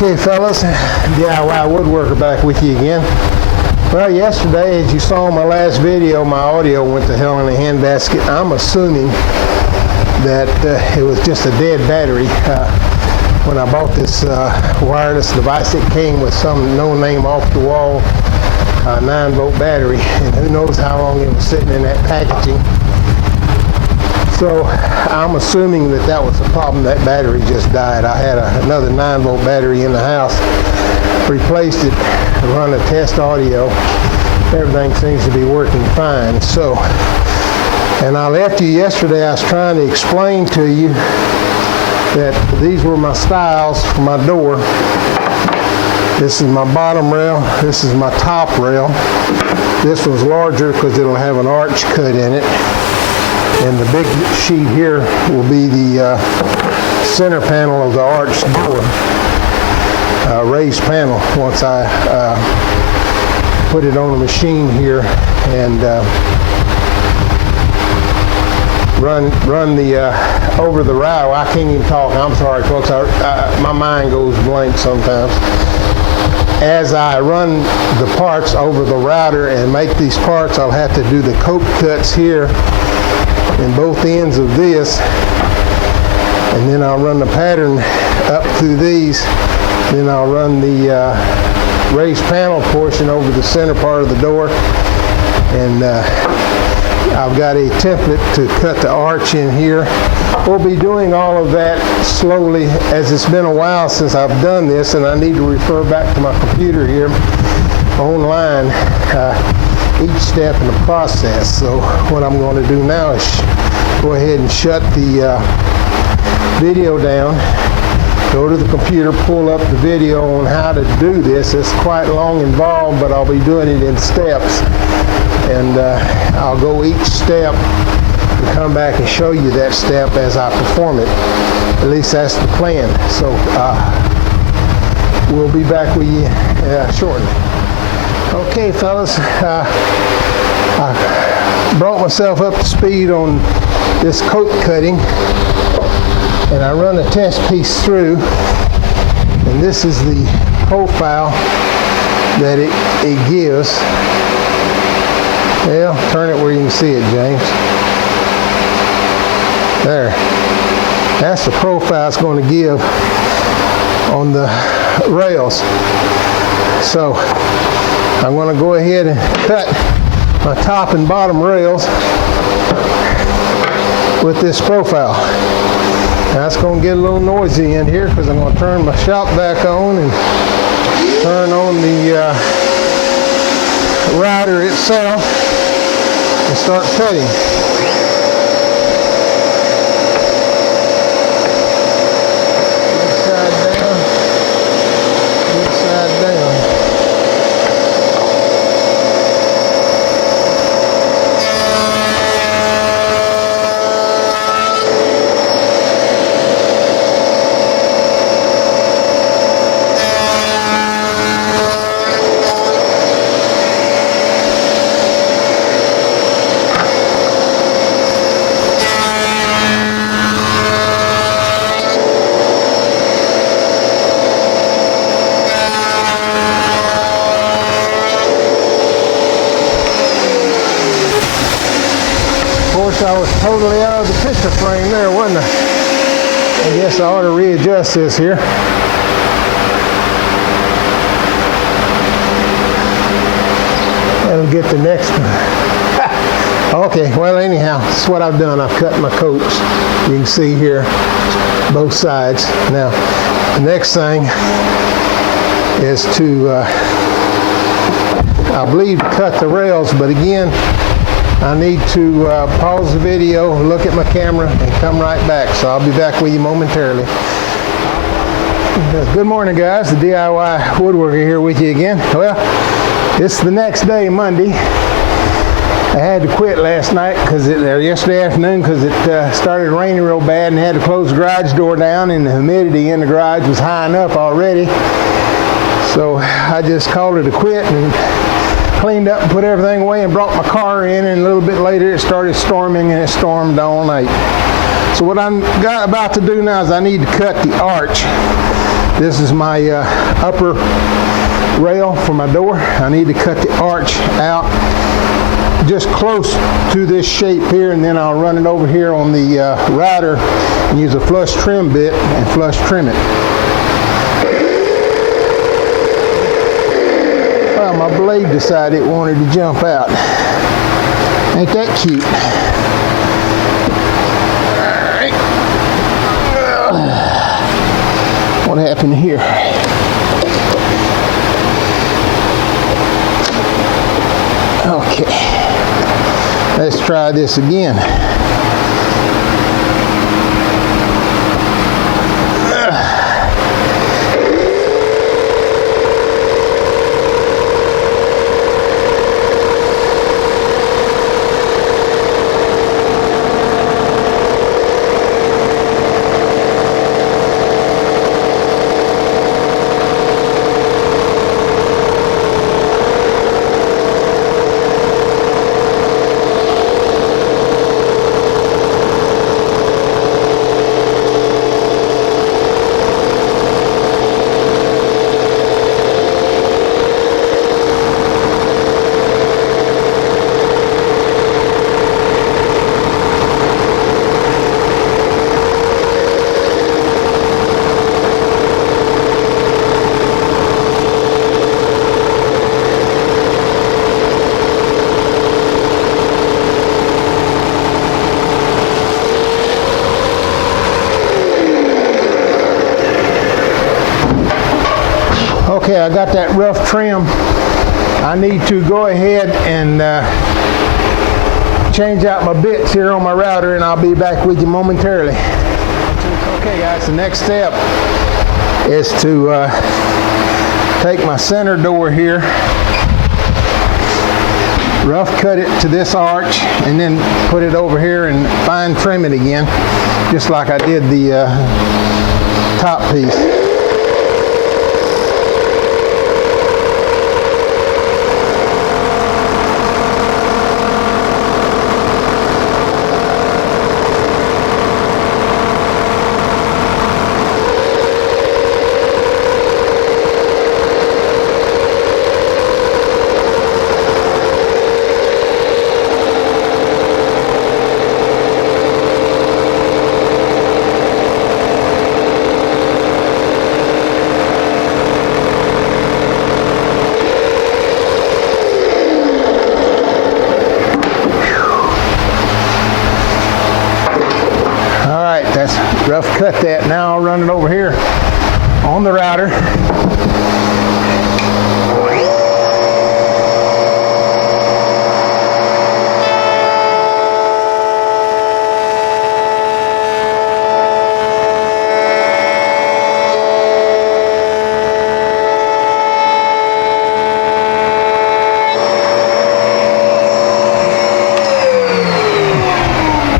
Okay, fellas, DIY Woodworker back with you again. Well, yesterday, as you saw in my last video, my audio went to hell in a handbasket. I'm assuming that it was just a dead battery. When I bought this wireless device, it came with some no-name off-the-wall 9-volt battery, and who knows how long it was sitting in that packaging. So I'm assuming that that was the problem. That battery just died. I had another 9-volt battery in the house, replaced it, run a test audio. Everything seems to be working fine. So, and I left you yesterday, I was trying to explain to you that these were my styles for my door. This is my bottom rail, this is my top rail. This one's larger because it'll have an arch cut in it. And the big sheet here will be the center panel of the arched door, raised panel. Once I put it on the machine here and run the over the router. I can't even talk. I'm sorry, folks. My mind goes blank sometimes. As I run the parts over the router and make these parts, I'll have to do the coat cuts here in both ends of this, and then I'll run the pattern up through these, then I'll run the raised panel portion over the center part of the door, and I've got a template to cut the arch in here. We'll be doing all of that slowly, as it's been a while since I've done this, and I need to refer back to my computer here online each step in the process. So what I'm going to do now is go ahead and shut the video down, go to the computer, pull up the video on how to do this. It's quite long involved, but I'll be doing it in steps, and I'll go each step and come back and show you that step as I perform it. At least that's the plan. So we'll be back with you shortly. Okay, fellas, I brought myself up to speed on this coat cutting, and I run a test piece through, and this is the profile that it gives. Well, turn it where you can see it, James. There. That's the profile it's going to give on the rails. So I'm going to go ahead and cut my top and bottom rails with this profile. Now it's going to get a little noisy in here because I'm going to turn my shop back on and turn on the router itself and start cutting. I was totally out of the picture frame there, wasn't I? I guess I ought to readjust this here. That'll get the next one. Okay, well anyhow, this is what I've done. I've cut my coats. You can see here, both sides. Now, the next thing is to, I believe, cut the rails, but again, I need to pause the video, look at my camera, and come right back. So I'll be back with you momentarily. Good morning, guys. The DIY Woodworker here with you again. Well, it's the next day, Monday. I had to quit last night, or yesterday afternoon, because it started raining real bad and had to close the garage door down, and the humidity in the garage was high enough already. So I just called it a quit and cleaned up and put everything away and brought my car in, and a little bit later it started storming, and it stormed all night. So what I'm about to do now is I need to cut the arch This is my upper rail for my door. I need to cut the arch out just close to this shape here, and then I'll run it over here on the router and use a flush trim bit and flush trim it. Well, my blade decided it wanted to jump out. Ain't that cute? What happened here? Okay, let's try this again. Okay, I got that rough trim. I need to go ahead and change out my bits here on my router, and I'll be back with you momentarily. Okay guys, the next step is to take my center door here, rough cut it to this arch, and then put it over here and fine trim it again, just like I did the top piece. Rough cut that. Now I'll run it over here on the router.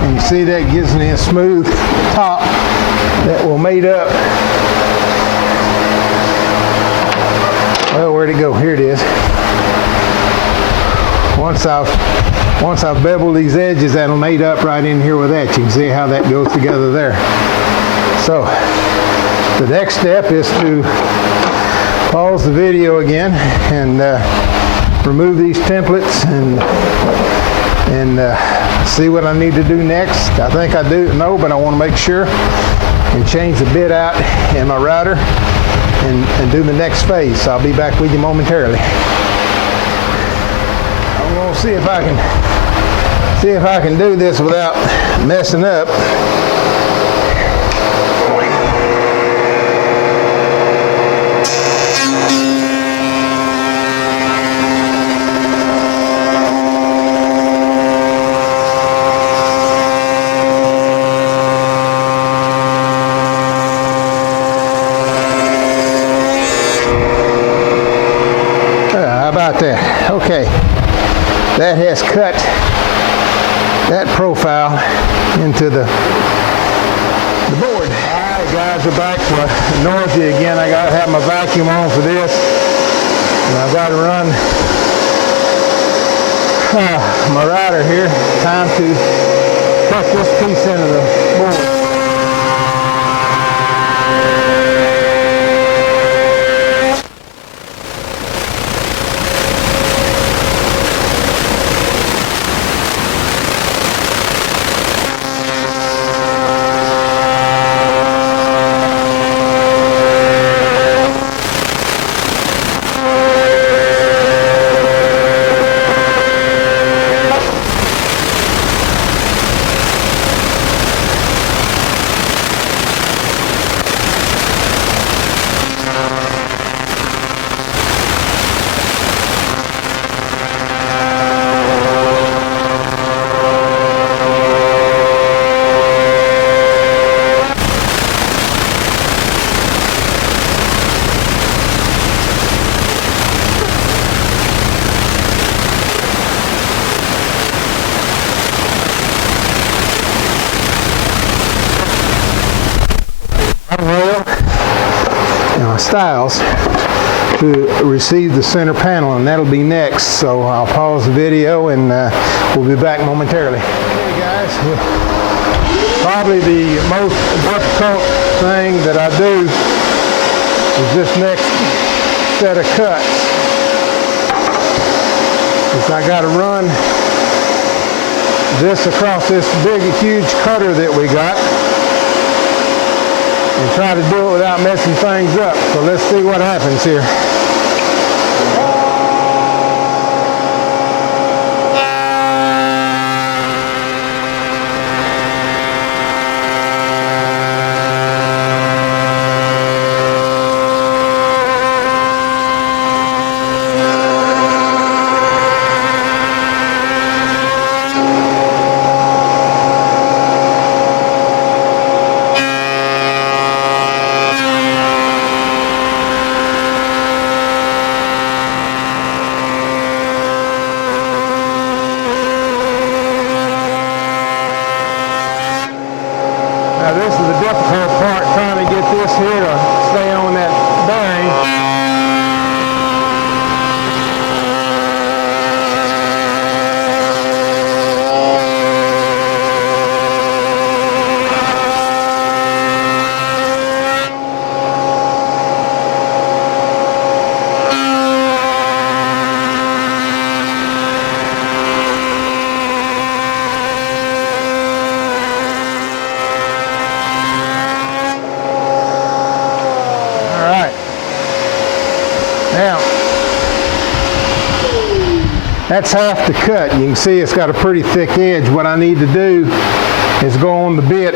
And you see that gives me a smooth top that will mate up. Well, where'd it go? Here it is. Once I've beveled these edges, that'll mate up right in here with that. You can see how that goes together there. So the next step is to pause the video again and remove these templates and see what I need to do next. I think I do know, but I want to make sure, and change the bit out in my router and do the next phase. So I'll be back with you momentarily. I'm going to see if I can do this without messing up. That. Okay, that has cut that profile into the board. All right, guys, we're back. Noisy again. I got to have my vacuum on for this, and I've got to run my router here. Time to cut this piece into the board. stiles to receive the center panel, and that'll be next. So I'll pause the video and we'll be back momentarily. Okay guys, probably the most difficult thing that I do is this next set of cuts. Because I got to run this across this big huge cutter that we got and try to do it without messing things up. So let's see what happens here. Now this is the difficult part, trying to get this here to stay on that bearing. Now, that's half the cut. You can see it's got a pretty thick edge. What I need to do is go on the bit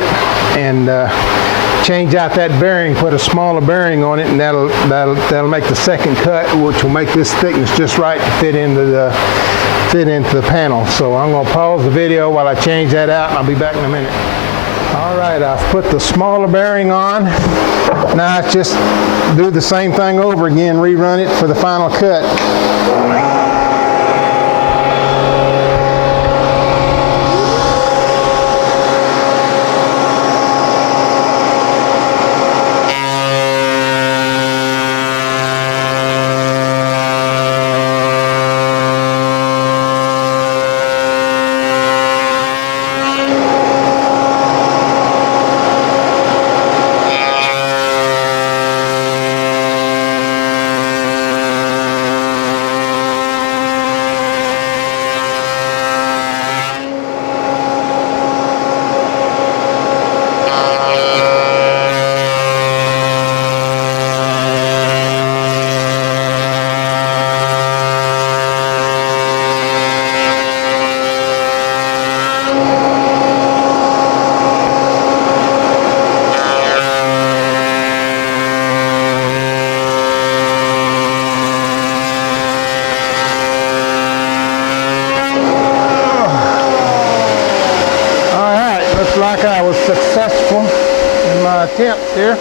and change out that bearing, put a smaller bearing on it, and that'll make the second cut, which will make this thickness just right to fit into the panel. So I'm going to pause the video while I change that out, and I'll be back in a minute. All right, I've put the smaller bearing on. Now it's just do the same thing over again, rerun it for the final cut. Like I was successful in my attempts here.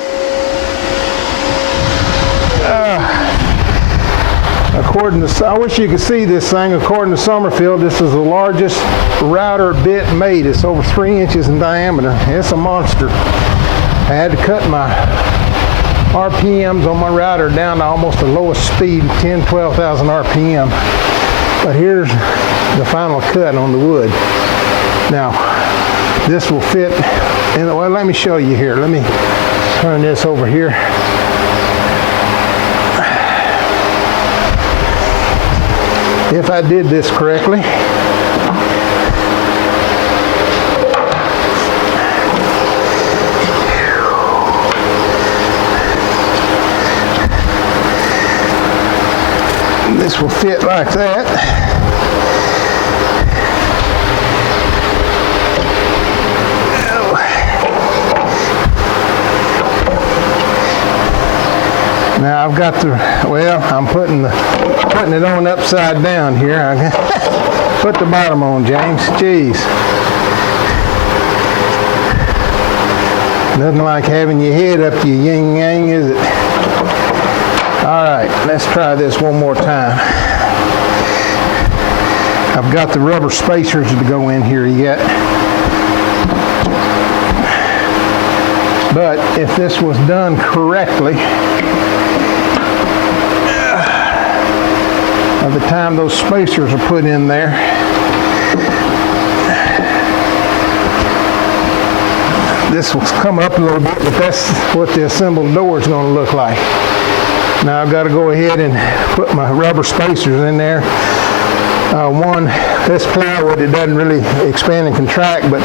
According to, I wish you could see this thing. According to Summerfield, this is the largest router bit made. It's over 3 inches in diameter. It's a monster. I had to cut my RPMs on my router down to almost the lowest speed, 12,000 RPM. But here's the final cut on the wood. Now, this will fit, and well, let me show you here. Let me turn this over here. If I did this correctly, this will fit like that. Now I've got the, well, I'm putting it on upside down here. Put the bottom on, James. Jeez. Nothing like having your head up your yin yang, is it? All right, let's try this one more time. I've got the rubber spacers to go in here yet. But if this was done correctly, by the time those spacers are put in there, this will come up a little bit, but that's what the assembled door is going to look like. Now I've got to go ahead and put my rubber spacers in there. One, this plywood, it doesn't really expand and contract, but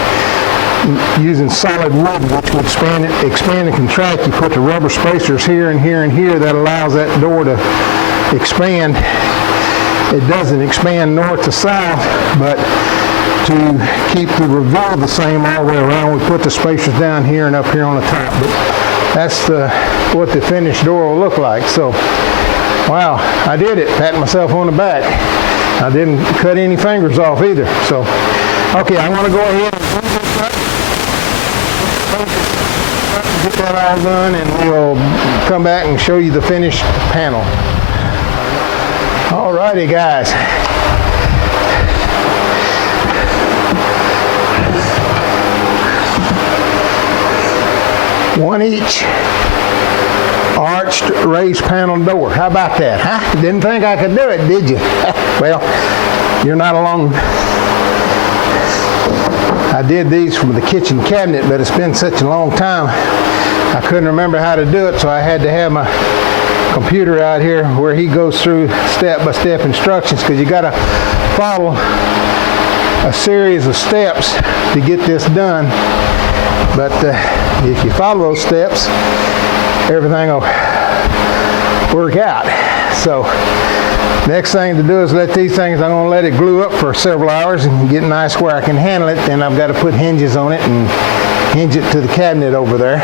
using solid wood, which would expand and contract, you put the rubber spacers here and here and here. That allows that door to expand. It doesn't expand north to south, but to keep the reveal the same all the way around, we put the spacers down here and up here on the top. But that's what the finished door will look like. So, wow, I did it. Patting myself on the back. I didn't cut any fingers off either. So, okay, I want to go ahead and do this up. Get that all done, and we'll come back and show you the finished panel. Alrighty, guys. One each arched raised panel door. How about that, huh? Didn't think I could do it, did you? Well, you're not alone. I did these from the kitchen cabinet, but it's been such a long time, I couldn't remember how to do it, so I had to have my computer out here where he goes through step-by-step instructions, because you got to follow a series of steps to get this done. But if you follow those steps, everything will work out. So next thing to do is let these things, I'm going to let it glue up for several hours and get nice where I can handle it. Then I've got to put hinges on it and hinge it to the cabinet over there.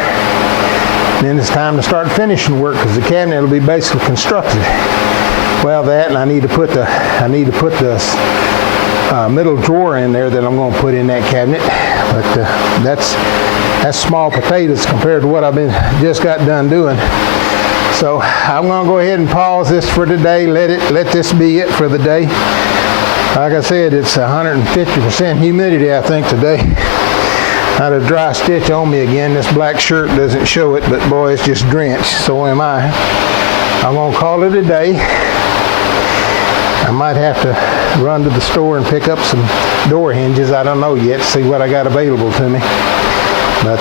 Then it's time to start finishing work, because the cabinet will be basically constructed. Well, that, and I need to put the middle drawer in there that I'm going to put in that cabinet. But that's small potatoes compared to what I've just got done doing. So I'm going to go ahead and pause this for today. Let this be it for the day. Like I said, it's 150% humidity, I think, today. I had a dry stitch on me again. This black shirt doesn't show it, but boy, it's just drenched. So am I. I'm going to call it a day. I might have to run to the store and pick up some door hinges. I don't know yet. See what I got available to me. But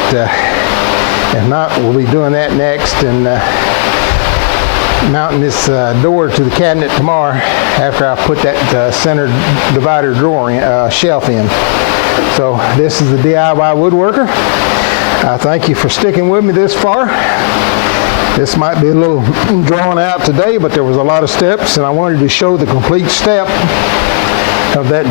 if not, we'll be doing that next, and mounting this door to the cabinet tomorrow after I put that center divider drawer shelf in. So this is the DIY Woodworker. I thank you for sticking with me this far. This might be a little drawn out today, but there was a lot of steps, and I wanted to show the complete step of that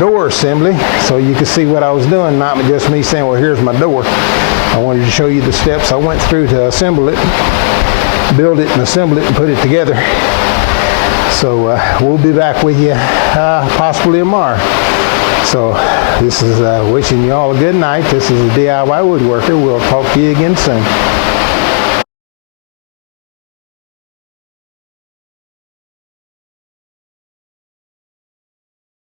door assembly, so you could see what I was doing, not just me saying, well, here's my door. I wanted to show you the steps I went through to assemble it, build it and assemble it and put it together. So we'll be back with you possibly tomorrow. So this is wishing you all a good night. This is the DIY Woodworker. We'll talk to you again soon.